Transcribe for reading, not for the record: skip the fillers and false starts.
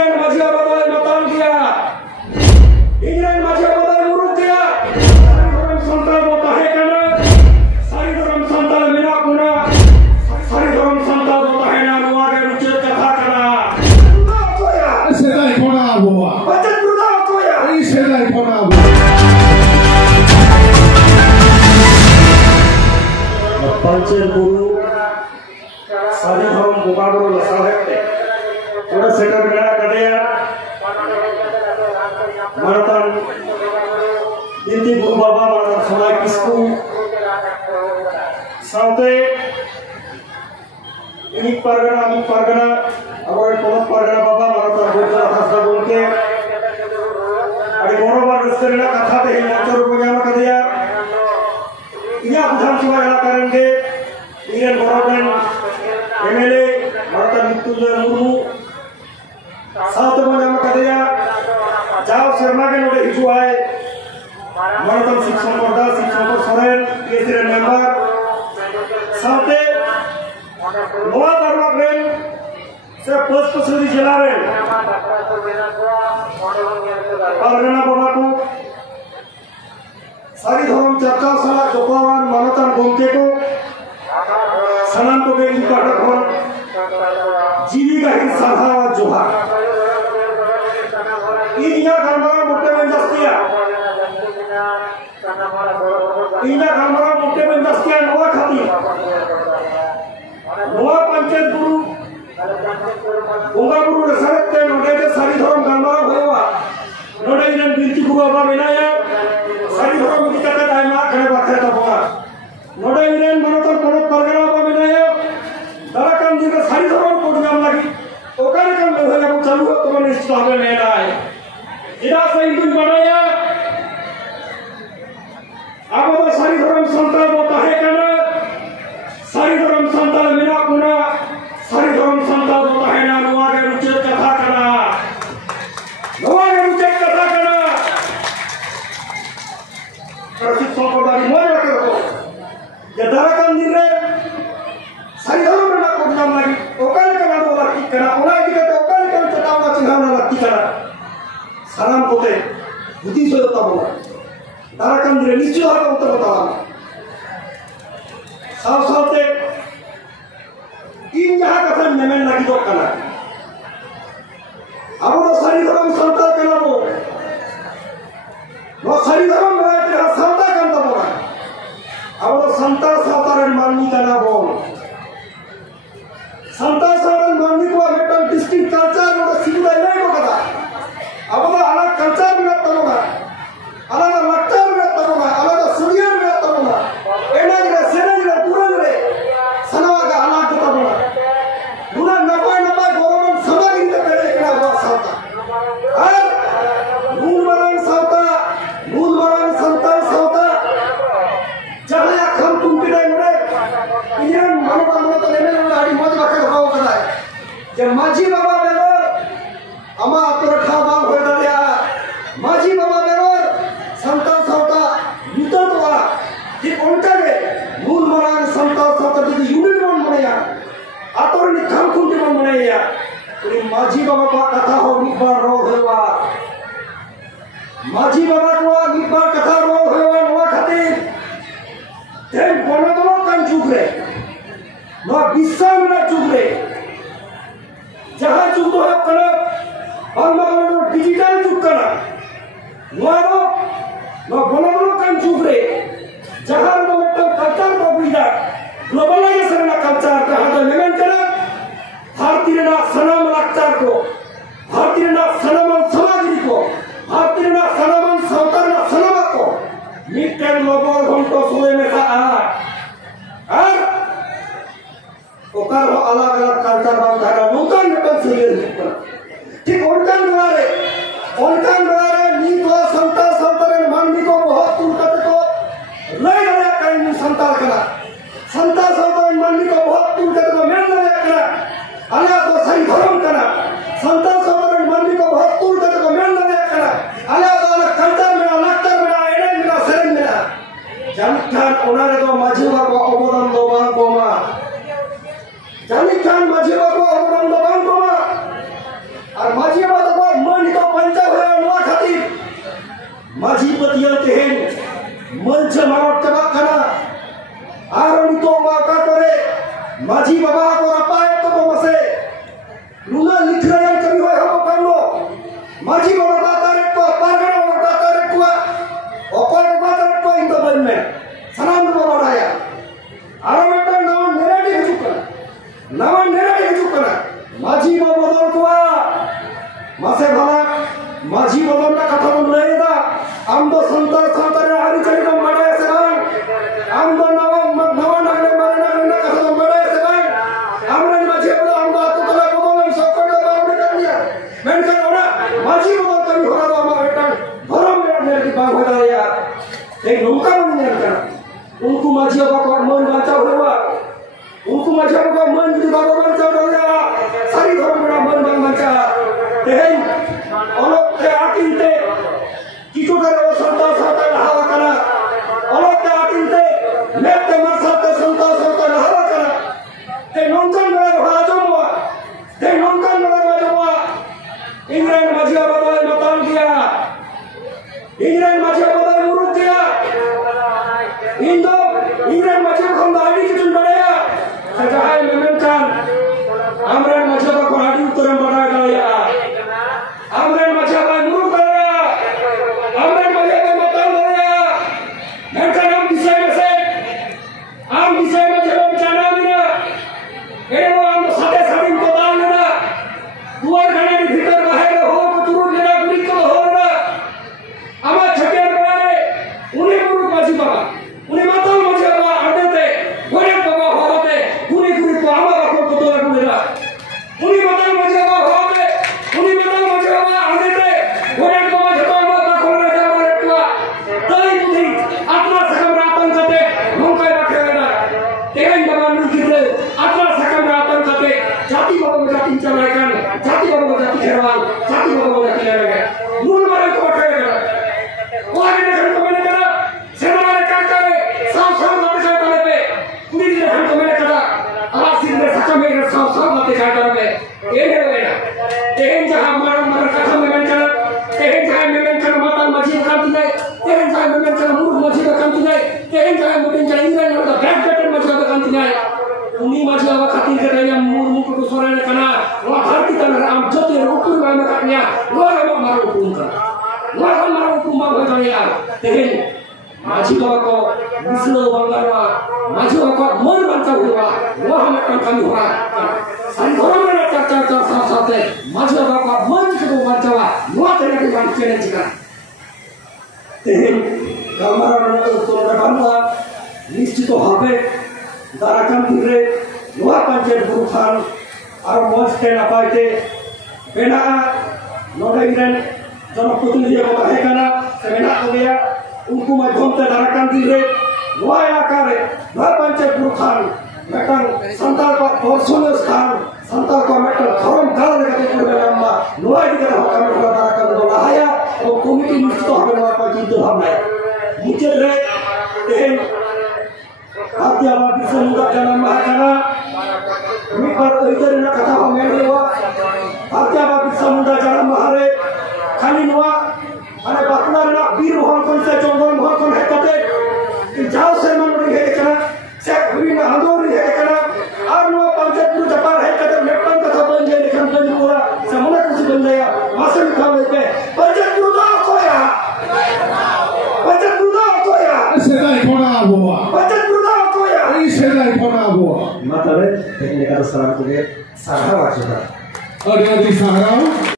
Ingren masih apa tuh matang dia. Ingren masih apa tuh murut dia. Orang santai botak hekana. Sari orang santai mina kuna. Sari orang santai botak hena luar dari ucap kata kana. Apa ya? Sedai kona abuwa. Baca dulu apa ya? Ini sedai kona abuwa. Pancen guru. Sari orang buka guru lasal hekte. Udah sekarang mereka kadaya. Maratan inti guru baba maratan solai kisku. Sampai ini pargana, awal kolot pargana baba maratan guru atas gulke. Ada guru baru sekarang kata deh motor punya apa kadaya. Ini aku jam semua yang karenge. Ini guru MLA maratan itu murmu. Satu punya apa kadaya. Jauh Sharma के नोटे हिजुआ है मरतम शिक्षण करता शिक्षण को Soren Kesari member साथे नवा दरबार में से पोस्ट सुधी जिला में परगना बाबा को सारी धर्म चर्चा सला जोपावान मानतन गोमके को सलाम को बेली पाठक हो जीवी का हिस्सा था जोहा Inya gambaran mukti menjastia. Inya gambaran mukti menjastia Noa khati. Noa pancet guru. Bunga guru resaret ke node ke sari dharam gambaran hoya. Node inan binti guru apa menaya. Sari dharam kita ke daima kene bakhe ta bunga. Node inan manotan kolot pargana apa menaya. Darakan jika sari dharam kodam lagi. Okare kan hoya ko chalu to man istabe menaya. Tidak seintu banaya. Apa tu sari dharam santai botak hekana. Sari dharam santai mina kuna. Sari dharam santai botak hena luar dari ucap kata kana. Luar dari ucap kata kana. Kasih sokor dari mana kerja? Jadakan diri. Sari dharam mina kuna lagi. Okal kana bola kana. Orang kita okal kana cakap macam lagi kana. Salam kote, budi soal tahu. Darakan diri nicu harga untuk tahu. Saat ini kata nyaman lagi dok kana. Abu sari dalam santai kana bo. Lo sari dalam mereka santai kan tahu kan. Abu santai mani kana bo. Santai mani ko agetan district culture lo sibuda ini ko kata. Apa anak culture berat tahu kan? Anak laktar berat tahu kan? Anak surian berat tahu kan? Enak ni, senang ni, turun ni. Sana agak anak tu tahu kan? Bukan napai government sama kita beri kena buat sauta. Nul barang santai sauta. Jangan yang kamu tumpidan mereka. Ini mana tu lemen hari maju bakal kau kena. Jam maji baba beror, ama atur khabar. Maji baba beror, santai sauta, yuta tua. Di kontrak nul barang santai sauta jadi unit mana ya? Atur ni kampung di mana ya? Ini maji baba kata ho nibar roh hewa. Maji baba tua nibar kata roh hewa Noa khati. Dan kono kan jugre. Noa bisa mana jugre. Jangan jug tu apa kana? Almaran digital jug kana. Noa kono kan jugre. Jangan macam culture ko bida. Globalization na culture ka hada lemen kana. Bharatiya na sanam laktar ko. Bharatiya na sanaman samajri ko. Bharatiya na sanaman sautar na sanama ko. Mitten lobor honto soe me ka ओकर अलग अलग culture बन धारा नूतन नूतन serial ठीक उनकन द्वारे नी तो संतार मानवी को बहुत तुलकत को लय लय कहीं संतार करा संतार मानवी को बहुत तुलकत को मेल लय करा अल्लाह तो सही धर्म करा संतार मानवी को बहुत तुलकत को मेल लय करा अल्लाह तो अलग कल्चर में अलग एडन में सेरेन में जानखान उनारे तो मजीवा को अवदान दोबार कोमा जानखान मजीवा को अवदान दोबार कोमा और मजीवा माझी बदल कुआ मासे भला माझी बदल ना कथा बन नहीं था हम तो संतर आरी चली तो मरे से भाई हम तो नवा नगले मारे ना कथा तो मरे से भाई हमने माझी बदल हम तो तो कला बदल हम सब कर बार में कर दिया मैंने कहा ना माझी बदल कभी हो रहा तो हमारे बेटा भरम मेरे की बात होता है यार एक नौका बन गया उनको माझी बदल मन बचा हुआ उनको माझी बदल मन की बात बचा हुआ सारी धर्म मेरा मन बचा तेन अलग के आकिनते किचु करे वो संता लहावा करा अलग के आकिनते लेते मरसाते संता लहावा करा ते नौकन मेरा राजमुआ ते नौकन मेरा राजमुआ इंग्लैंड मजिया बदल मतल दिया इंग्लैंड मजिया बदल मुरुद दिया इंदो इंग्लैंड मजिया को दाढ़ी किचुन बढ़ाया सजाए मेमेंटन हमरे मजिया को आड़ी उत्तरम बढ़ाया गया हमरे मजिया का मुरुद गया हमरे मजिया का मतल गया मेंटन हम दिशा में जब जाना बिना ये वो हम साथे साथी को दाल लेना दुआर खाने के भीतर बाहर हो कुतुरु लेना गुरी को हो ना हमारे छठे बनाने उन्हें मुरुद मजी बाबा उन्हें मतल मजिया बाबा आते थे गोरे बाबा होते गुरी को हमारा को तो रख लेना उन्हें मतल मजिया बाबा होते उन्हें मतल मजिया बाबा आते थे गोरे बाबा जब हमारा को ले हमारे को तई बुद्धि आत्मा सकम रातन करते नौका रखे ना तेन बाबा नुकिले आत्मा सकम रातन करते जाति बाबा जाति चलाएगा जाति बाबा जाति खेरवाल जाति बाबा जाति लेगा मूल मारे को रखेगा वो आगे देखने को मैंने कहा सेना ने क्या करे साफ बातें कहता है पे पूरी देखने को मैंने कहा आवाज सिंधे सच्चा में साफ बातें कहता है पे ये है ना तेन जहां मर कथा में मैंने कहा तेन जहां में मैंने कहा माता मस्जिद कांति है तेन जहां में मैंने कहा मूर्ख मस्जिद कांति है तेन जहां में मैंने कहा इंद्र ने बैक बैटर मस्जिद कांति है उन्हीं मस्जिद का खातिर के लिए मूर्ख को सोरे ने कहा वो धरती तन राम जोते ऊपर में करनिया वो हम मारो हुकुम का वो हम मारो हुकुम हो गया तेन माझी बाबा को विष्णु बंगारवा माझी बाबा को मन बनता हुआ वो हमें कमी हुआ सारी धर्म में चर्चा साथ माझी बाबा का मन को बनता हुआ वो तेरे के मन के नहीं तेन हमारा तो रखना निश्चित भावे दाराकान दिले वो पंचायत गुरुखान और मौज के नापाइते बेना नोडेगिरन जनप्रतिनिधि को कहेगा सेना को दिया उनको माध्यम से दाराकान दिले वो आकार है वह पंचायत गुरुखान मेटन संताल का पर्सनल स्थान संताल का मेटन धर्म काल लेकर के पूरे लंबा नोआ दिखा हो कम का दाराकान दो लाया और कमिटी निश्चित हमें नोआ पंचायत दो हम है मुझे रे तेन भारतीय आवाज़ समुदाय जन्म महाकाना मिपर इधर न कथा हो मेरे हुआ भारतीय आवाज़ समुदाय जन्म महारे खाली नुआ अरे बातला ना बीर होल कौन से चौंगल होल कौन है कते कि जाओ से मन रही है कना से हुई ना हंदोरी है कना और नुआ पंचायत में जपार है कते मेपन कथा बन जाए लेकिन बन पूरा समूह कुछ बन जाएगा वासन लिखा हुआ है पंचायत गुरुदा कोया पंचायत गुरुदा कोया सेना इकोना हुआ पंचायत गुरुदा कोया सेना इकोना हुआ माता रे टेक्निकल सलाम को सारा वाचुदा और यदि सहारा